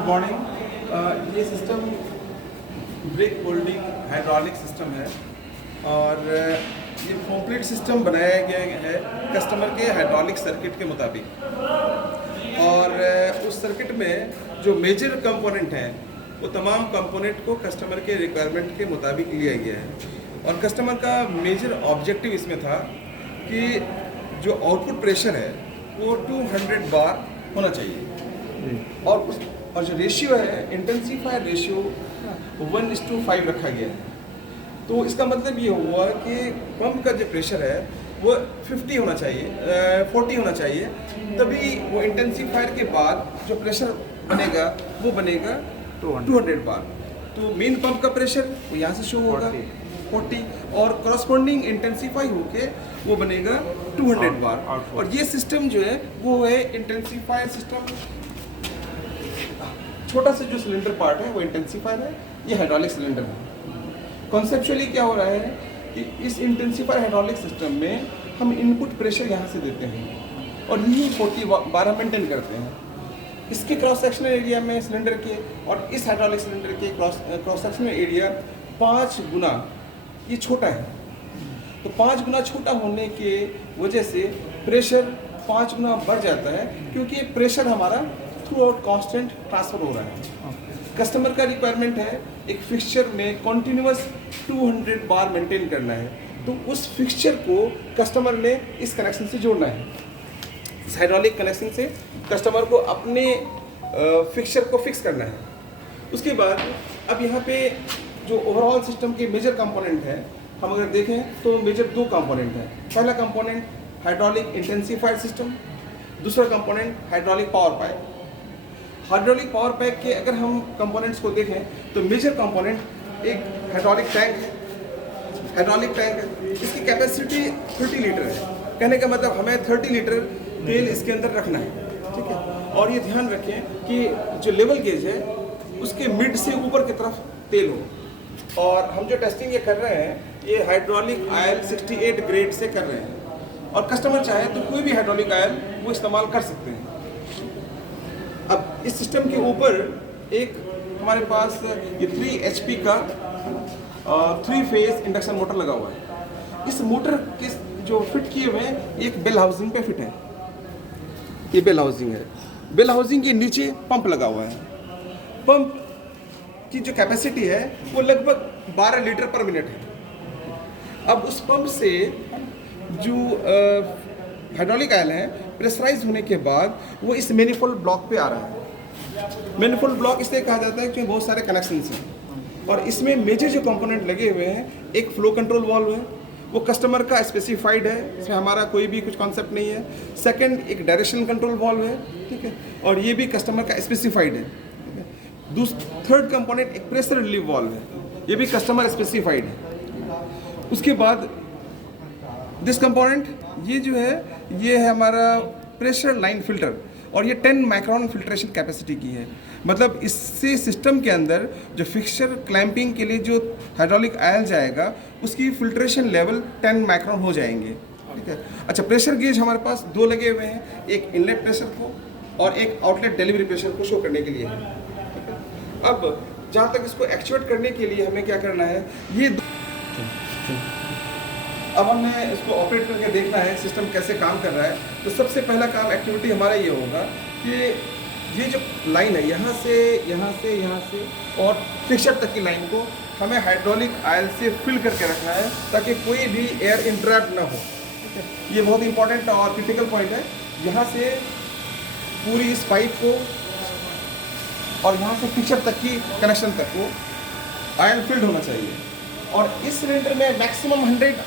Good morning. ये system brake holding hydraulic system है और ये कंप्लीट सिस्टम बनाया गया है कस्टमर के हाइड्रोलिक सर्किट के मुताबिक। और उस सर्किट में जो मेजर कंपोनेंट हैं वो तमाम कंपोनेंट को कस्टमर के रिक्वायरमेंट के मुताबिक लिया गया है। और कस्टमर का मेजर ऑब्जेक्टिव इसमें था कि जो आउटपुट प्रेशर है वो 200 बार होना चाहिए और जो रेशियो है इंटेंसिफायर रेशियो 1:5 रखा गया है। तो इसका मतलब ये हुआ कि पंप का जो प्रेशर है वो 50 होना चाहिए 40 होना चाहिए, तभी वो इंटेंसिफायर के बाद जो प्रेशर बनेगा वो बनेगा 200 बार। तो मेन पंप का प्रेशर वो यहाँ से शो होगा 40 और करस्पॉन्डिंग इंटेंसिफाई होके वो बनेगा 200 बार। और ये सिस्टम जो है वो है इंटेंसिफायर सिस्टम। छोटा सा जो सिलेंडर पार्ट है वो इंटेंसिफायर है, ये हाइड्रोलिक सिलेंडर है। कॉन्सेप्चुअली क्या हो रहा है कि इस इंटेंसिफायर हाइड्रोलिक सिस्टम में हम इनपुट प्रेशर यहाँ से देते हैं और यही 40 बार मेंटेन करते हैं। इसके क्रॉस सेक्शनल एरिया में सिलेंडर के और इस हाइड्रोलिक सिलेंडर के क्रॉस सेक्शनल एरिया 5 गुना ये छोटा है। तो 5 गुना छोटा होने के वजह से प्रेशर 5 गुना बढ़ जाता है, क्योंकि प्रेशर हमारा थ्रू आउट कॉन्स्टेंट ट्रांसफर हो रहा है। कस्टमर का रिक्वायरमेंट है एक फिक्सचर में कॉन्टिन्यूस 200 बार मेंटेन करना है, तो उस फिक्सचर को कस्टमर ने इस कनेक्शन से जोड़ना है। इस हाइड्रोलिक कनेक्शन से कस्टमर को अपने फिक्सचर को फिक्स करना है। उसके बाद अब यहाँ पे जो ओवरऑल सिस्टम के मेजर कंपोनेंट है, हम अगर देखें तो मेजर 2 कंपोनेंट है। पहला कंपोनेंट हाइड्रोलिक इंटेंसिफायर सिस्टम, दूसरा component hydraulic power pipe. Hydraulic power pipe के अगर हम कंपोनेंट्स को देखें तो मेजर कंपोनेंट एक हाइड्रोलिक टैंक है। हाइड्रोलिक टैंक इसकी कैपेसिटी 30 लीटर है। कहने का मतलब हमें 30 लीटर तेल इसके अंदर रखना है, ठीक है। और ये ध्यान रखें कि जो लेवल गेज है उसके मिड से ऊपर की तरफ तेल हो। और हम जो टेस्टिंग ये कर रहे हैं ये हाइड्रोलिक ऑयल 68 ग्रेड से कर रहे हैं, और कस्टमर चाहे तो कोई भी हाइड्रोलिक ऑयल वो इस्तेमाल कर सकते हैं। अब इस सिस्टम के ऊपर एक हमारे पास ये 3 HP का 3 फेज इंडक्शन मोटर लगा हुआ है। इस मोटर के जो फिट किए हुए हैं एक बेल हाउसिंग पे फिट है। ये बेल हाउसिंग है। बेल हाउसिंग के नीचे पंप लगा हुआ है। पंप की जो कैपेसिटी है वो लगभग 12 लीटर पर मिनट है। अब उस पंप से जो हाइड्रोलिक ऑयल है प्रेशराइज होने के बाद वो इस मैनिफोल्ड ब्लॉक पे आ रहा है। मैनिफोल्ड ब्लॉक इसलिए कहा जाता है क्योंकि बहुत सारे कनेक्शंस हैं और इसमें मेजर जो कंपोनेंट लगे हुए हैं, एक फ्लो कंट्रोल वाल्व है, वो कस्टमर का स्पेसिफाइड है, इसमें हमारा कोई भी कुछ कॉन्सेप्ट नहीं है। सेकंड एक डायरेक्शन कंट्रोल वाल्व है, ठीक है, और ये भी कस्टमर का स्पेसिफाइड है, ठीक है। थर्ड कंपोनेंट एक प्रेशर रिलीव वाल्व है, ये भी कस्टमर स्पेसिफाइड है। उसके बाद दिस कंपोनेंट ये जो है ये है हमारा प्रेशर लाइन फिल्टर, और ये 10 माइक्रोन फिल्ट्रेशन कैपेसिटी की है। मतलब इससे सिस्टम के अंदर जो फिक्सचर क्लैंपिंग के लिए जो हाइड्रोलिक ऑयल जाएगा उसकी फिल्ट्रेशन लेवल 10 माइक्रोन हो जाएंगे, ठीक है। अच्छा, प्रेशर गेज हमारे पास 2 लगे हुए हैं, एक इनलेट प्रेशर को और एक आउटलेट डिलीवरी प्रेशर को शो करने के लिए है, ठीक है। अब जहाँ तक इसको एक्चुएट करने के लिए हमें क्या करना है, ये अब हमने इसको ऑपरेट करके देखना है सिस्टम कैसे काम कर रहा है। तो सबसे पहला काम एक्टिविटी हमारा ये होगा कि ये जो लाइन है यहाँ से और फिक्सर तक की लाइन को हमें हाइड्रोलिक ऑयल से फिल करके रखना है ताकि कोई भी एयर इंटरप्ट ना हो, ठीक है। ये बहुत इंपॉर्टेंट और क्रिटिकल पॉइंट है। यहाँ से पूरी इस पाइप को और यहाँ से फिक्सर तक की कनेक्शन तक को ऑयल फिल्ड होना चाहिए। और इस सिलेंडर में मैक्सिमम 100